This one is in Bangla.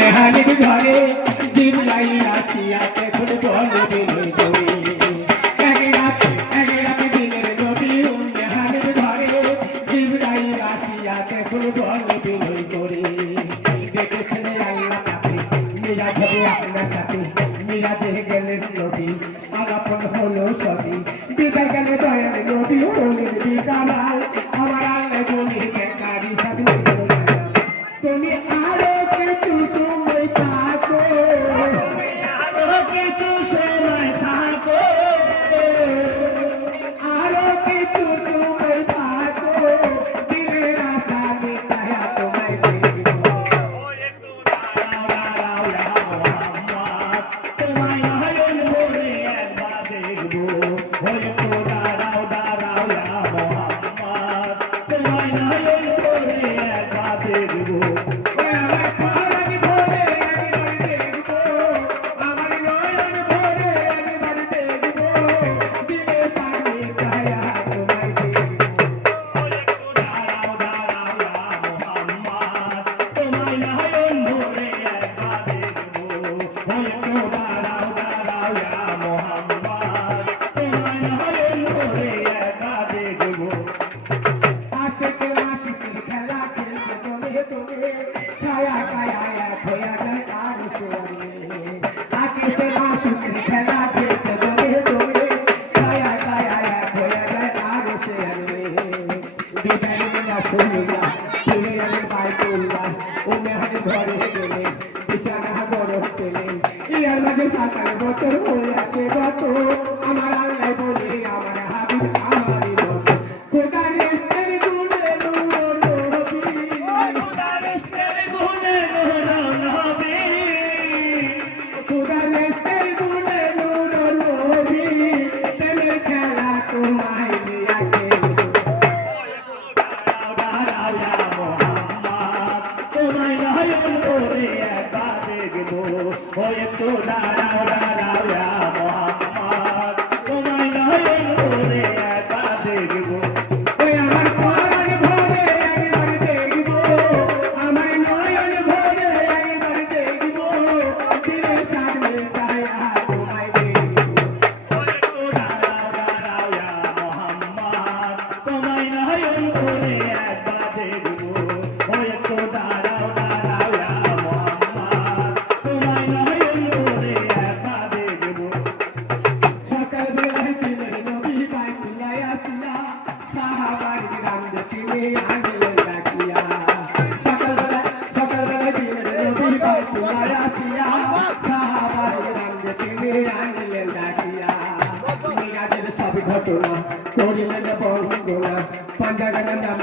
নেহালির ঘরে জিবরাইল আসিয়া দেখুন বলে বিনয় করে এক রাতে দিনের নবী নেহালির ঘরে জিবরাইল আসিয়া দেখুন বলে বিনয় করে দেখেছেন আল্লাহ পাকে মিরাজ হবে আপনার সাথে মিরাজে গেলেন নবী আলাপন হলো সবই বিদায় গেলে দয়াল নবী হলেন বিদায় আমার আল্লাহ বলে বেকারি সাথে তুমি আরো কিছু সময় থাকো আরো কিছু সময় থাকো আরো কিছু সময় থাকো দিলের আশা মিটায়া তোমায় দেখবো তোমায় নয়ন ভরে একবার দেখবো হয়তো দাঁড়াও দাঁড়াও মোহাম্মদ তোমায় নয়ন ভরে একবার দেখবো আমার আল্লাহ বলে আমার হাবিব আমার খোদা রেস্তের গুণে নূর নবী খোদা রেস্তের গুণে নূর নবী খোদা রেস্তের গুণে নূর নবী প্রেমের খেলা তোমায় নিয়ে তোমায় নয়ন করে একবার দেখবো হয়তো দাঁড়াও দাঁড়াও মোহাম্মদ তোমায় নয়ন করে একবার দেখবো ওই আমার প্রাণ ভরে একবার দেখবো আমার নয়ন ভরে একবার দেখবো দিলের সামনে দাঁড়া তোমায় দেখবো হয়তো দাঁড়াও দাঁড়াও মোহাম্মদ তোমায় নয়ন করে একবার দেখবো হয়তো দাঁড়াও দাঁড়াও মোহাম্মদ তোমায় নয়ন করে একবার দেখবো সকালবেলায় দিনের নবী বাইতুল্লায় আসিয়া সাহাবার গ্রামে তিনি আনলেন ডাকিয়া সকালবেলায় দিনের নবী বাইতুল্লায় আসিয়া সাহাবার গ্রামে তিনি আনলেন ডাকিয়া মিরাজের সব ঘটনা করিলেন বর্ণনা পাঞ্জাবের নাম